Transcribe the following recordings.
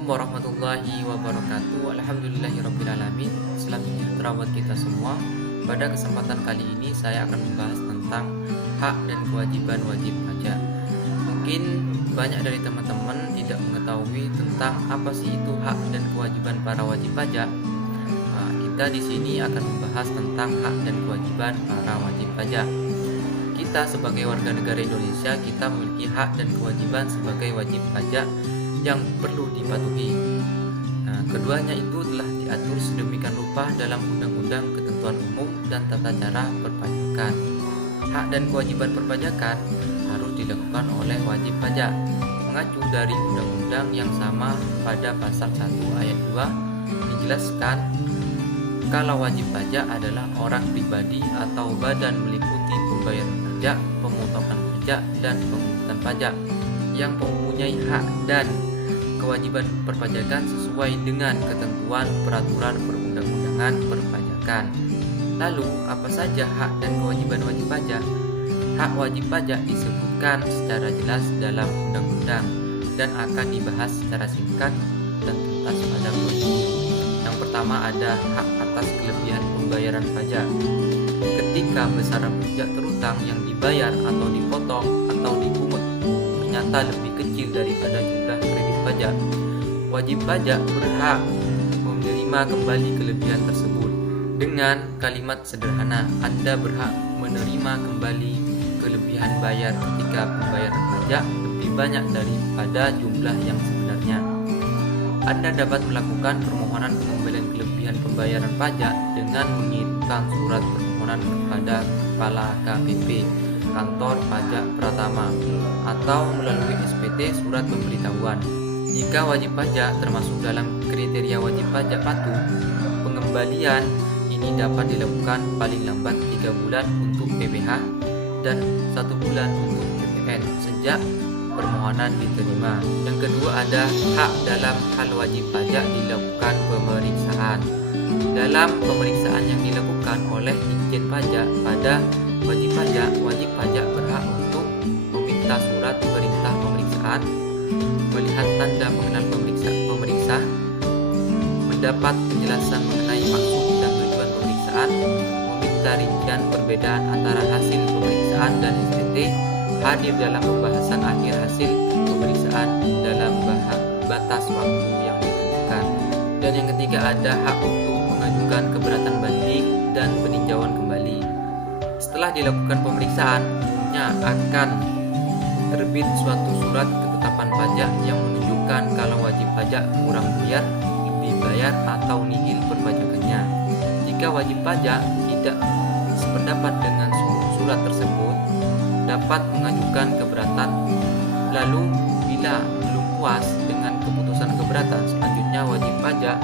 Assalamualaikum warahmatullahi wabarakatuh. Alhamdulillahirrabbilalamin. Selamat sejahtera buat kita semua. Pada kesempatan kali ini saya akan membahas tentang hak dan kewajiban wajib pajak. Mungkin banyak dari teman-teman tidak mengetahui tentang apa sih itu hak dan kewajiban para wajib pajak. Kita di sini akan membahas tentang hak dan kewajiban para wajib pajak. Kita sebagai warga negara Indonesia, kita memiliki hak dan kewajiban sebagai wajib pajak yang perlu dipatuhi. Keduanya itu telah diatur sedemikian rupa dalam Undang-Undang Ketentuan Umum dan Tata Cara Perpajakan. Hak dan kewajiban perpajakan harus dilakukan oleh wajib pajak mengacu dari undang-undang yang sama. Pada pasal 1 ayat 2 dijelaskan kalau wajib pajak adalah orang pribadi atau badan meliputi pembayaran pajak, pemotongan pajak, dan pemungutan pajak yang mempunyai hak dan kewajiban perpajakan sesuai dengan ketentuan peraturan perundang-undangan perpajakan. Lalu, apa saja hak dan kewajiban wajib pajak? Hak wajib pajak disebutkan secara jelas dalam undang-undang dan akan dibahas secara singkat dan tuntas pada poin ini. Yang pertama ada hak atas kelebihan pembayaran pajak. Ketika besaran pajak terutang yang dibayar atau dipotong atau dipungut ternyata lebih kecil daripada jumlah kredit pajak, wajib pajak berhak menerima kembali kelebihan tersebut. Dengan kalimat sederhana, Anda berhak menerima kembali kelebihan bayar ketika pembayaran pajak lebih banyak daripada jumlah yang sebenarnya. Anda dapat melakukan permohonan pengembalian kelebihan pembayaran pajak dengan mengirimkan surat permohonan kepada Kepala KPP Kantor Pajak Pratama atau melalui SPT Surat Pemberitahuan. Jika wajib pajak termasuk dalam kriteria wajib pajak patuh, pengembalian ini dapat dilakukan paling lambat 3 bulan untuk PPh dan 1 bulan untuk PPN sejak permohonan diterima. Yang kedua ada hak dalam hal wajib pajak dilakukan pemeriksaan. Dalam pemeriksaan yang dilakukan oleh Ditjen Pajak pada wajib pajak berhak untuk meminta surat perintah pemeriksaan, melihat tanda pengenal pemeriksa, mendapat penjelasan mengenai maksud dan tujuan pemeriksaan, meminta rincian perbedaan antara hasil pemeriksaan dan SPT, hadir dalam pembahasan akhir hasil pemeriksaan dalam batas waktu yang ditentukan. Dan yang ketiga ada hak untuk mengajukan keberatan banding dan peninjauan kembali. Setelah dilakukan pemeriksaan, umumnya akan terbit suatu surat ketetapan pajak yang menunjukkan kalau wajib pajak kurang bayar, lebih bayar, atau nihil perpajakannya. Jika wajib pajak tidak sependapat dengan surat tersebut, dapat mengajukan keberatan. Lalu, bila belum puas dengan keputusan keberatan, selanjutnya wajib pajak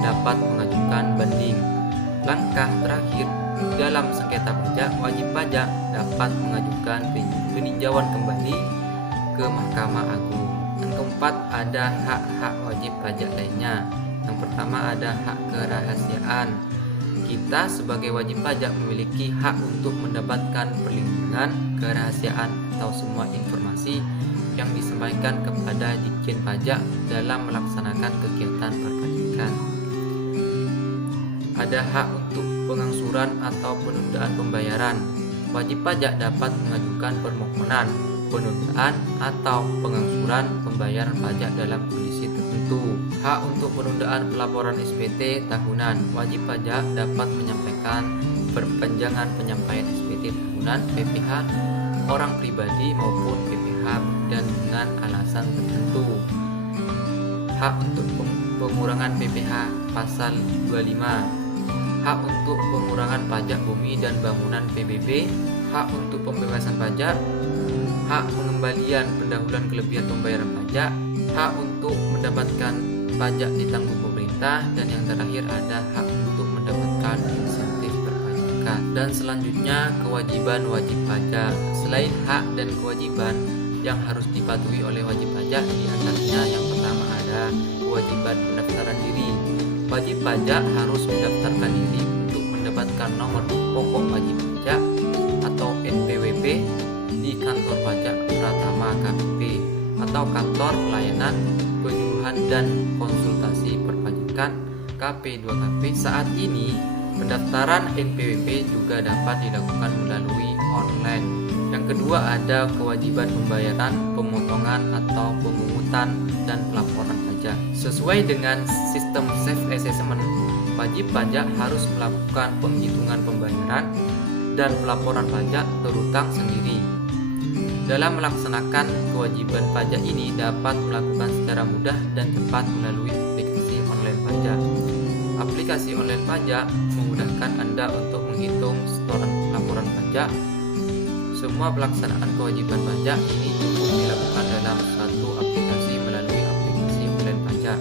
dapat mengajukan banding. Langkah terakhir dalam sengketa pajak, wajib pajak dapat mengajukan peninjauan kembali ke Mahkamah Agung. Yang keempat ada hak-hak wajib pajak lainnya. Yang pertama ada hak kerahasiaan. Kita sebagai wajib pajak memiliki hak untuk mendapatkan perlindungan kerahasiaan atau semua informasi yang disampaikan kepada Ditjen Pajak dalam melaksanakan kegiatan perpajakan. Ada hak untuk pengangsuran atau penundaan pembayaran. Wajib pajak dapat mengajukan permohonan penundaan atau pengangsuran pembayaran pajak dalam kondisi tertentu. Hak untuk penundaan pelaporan SPT tahunan. Wajib pajak dapat menyampaikan perpanjangan penyampaian SPT tahunan PPh orang pribadi maupun PPh dan dengan alasan tertentu. Hak untuk pengurangan PPh pasal 25. Hak untuk pengurangan pajak bumi dan bangunan PBB, hak untuk pembebasan pajak, hak pengembalian pendahuluan kelebihan pembayaran pajak, hak untuk mendapatkan pajak ditanggung pemerintah, dan yang terakhir ada hak untuk mendapatkan insentif perpajakan. Dan selanjutnya kewajiban wajib pajak. Selain hak dan kewajiban yang harus dipatuhi oleh wajib pajak, diantaranya yang pertama ada kewajiban pendaftaran diri. Wajib pajak harus mendaftarkan diri untuk mendapatkan nomor pokok wajib pajak atau NPWP di kantor pajak Pratama KPP atau kantor pelayanan penyuluhan Penanggulangan dan Konsultasi Perpajakan KP2KP. Saat ini pendaftaran NPWP juga dapat dilakukan melalui online. Yang kedua ada kewajiban pembayaran, pemotongan atau pemungutan dan pelaporan pajak. Sesuai dengan sistem self assessment, wajib pajak harus melakukan penghitungan pembayaran dan pelaporan pajak terutang sendiri. Dalam melaksanakan kewajiban pajak ini dapat melakukan secara mudah dan cepat melalui aplikasi online pajak. Aplikasi online pajak memudahkan Anda untuk menghitung setoran laporan pajak. Semua pelaksanaan kewajiban pajak ini cukup dilakukan dalam satu aplikasi melalui aplikasi online pajak.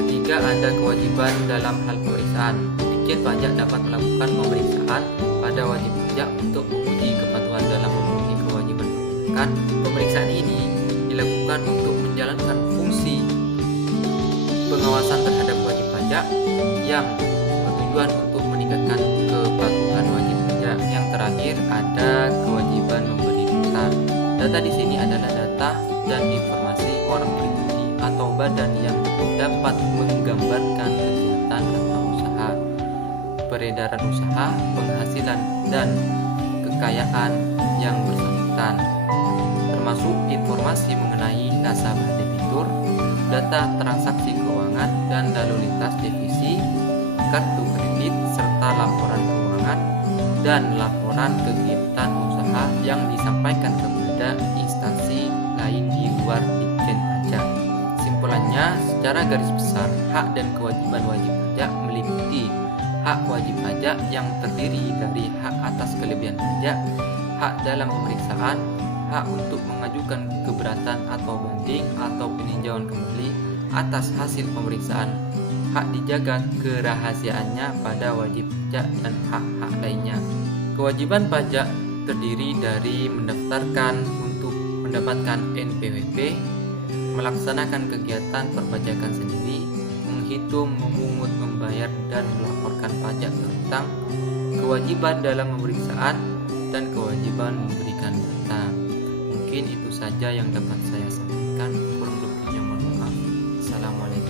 Ketiga, ada kewajiban dalam hal pemeriksaan. Ditjen Pajak dapat melakukan pemeriksaan pada wajib pajak untuk menguji kepatuhan dalam memenuhi kewajiban pajak. Pemeriksaan ini dilakukan untuk menjalankan fungsi pengawasan terhadap wajib pajak yang bertujuan untuk meningkatkan kepatuhan wajib pajak. Yang terakhir ada kewajiban memberi data. Data di sini adalah data dan informasi orang pribadi atau badan yang dapat menggambarkan kegiatan atau usaha, peredaran usaha, penghasilan dan kekayaan yang bersangkutan, termasuk informasi mengenai nasabah debitur, data transaksi keuangan dan lalu lintas divisi, kartu kredit, serta laporan keuangan dan laporan kegiatan usaha yang disampaikan kepada instansi lain di luar Ditjen Pajak. Simpulannya, secara garis besar, hak dan kewajiban wajib pajak meliputi hak wajib pajak yang terdiri dari hak atas kelebihan pajak, hak dalam pemeriksaan, hak untuk mengajukan keberatan atau banding atau peninjauan kembali atas hasil pemeriksaan, hak dijaga kerahasiaannya pada wajib pajak, dan hak-hak lainnya. Kewajiban pajak terdiri dari mendaftarkan untuk mendapatkan NPWP, melaksanakan kegiatan perpajakan sendiri, menghitung, memungut, membayar, dan melaporkan pajak terutang, kewajiban dalam pemeriksaan, dan kewajiban memberikan data. Mungkin itu saja yang dapat saya sampaikan. Kurang lebihnya mohon maaf. Assalamualaikum.